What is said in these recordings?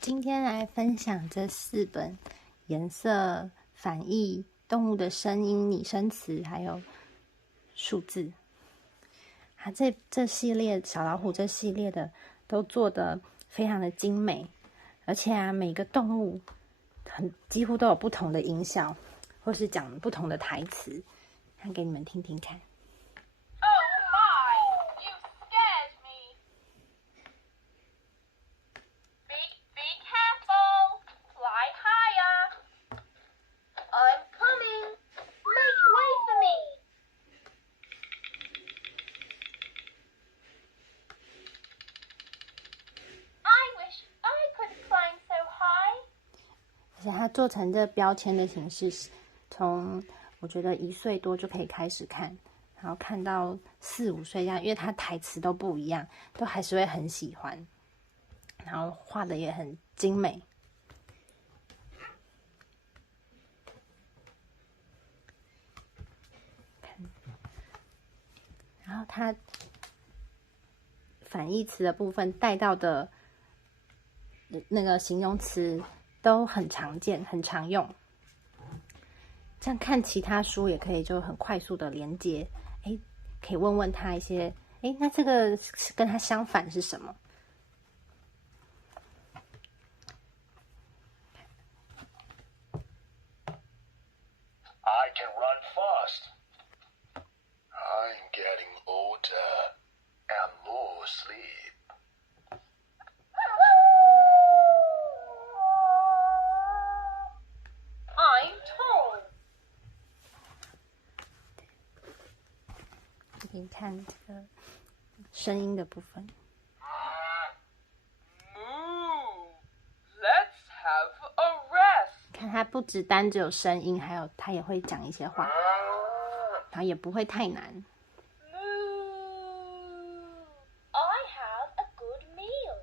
今天来分享这4本颜色、反义、动物的声音、拟声词，还有数字。这系列小老虎这系列的都做得非常的精美，而且每个动物几乎都有不同的音效，或是讲不同的台词，看给你们听听看。而且它做成这标签的形式，从我觉得1岁多就可以开始看，然后看到4、5岁这样，因为它台词都不一样，都还是会很喜欢，然后画的也很精美。然后它反义词的部分带到的那个形容词都很常见，很常用。这样看其他书也可以就很快速的连接，可以问问他一些，那这个跟他相反是什么？I can run fast. I'm getting older and more sleep. I'm tall. 给你看这个声音的部分。Moo. Let's have a rest. 看他不只有声音，还有他也会讲一些话，然后也不会太难。Moo. I have a good meal.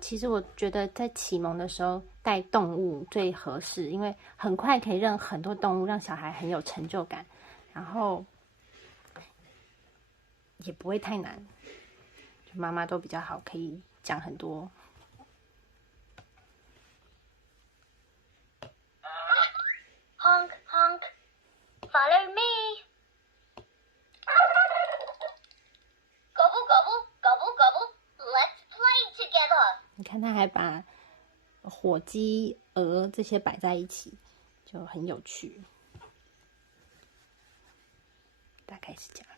其实我觉得在启蒙的时候带动物最合适，因为很快可以认很多动物，让小孩很有成就感，然后也不会太难，就妈妈都比较好，可以讲很多。Honk, honk. Follow me. Gobble, gobble, gobble, gobble. Let's play together. 你看他还把火鸡、鹅这些摆在一起，就很有趣。大概是这样。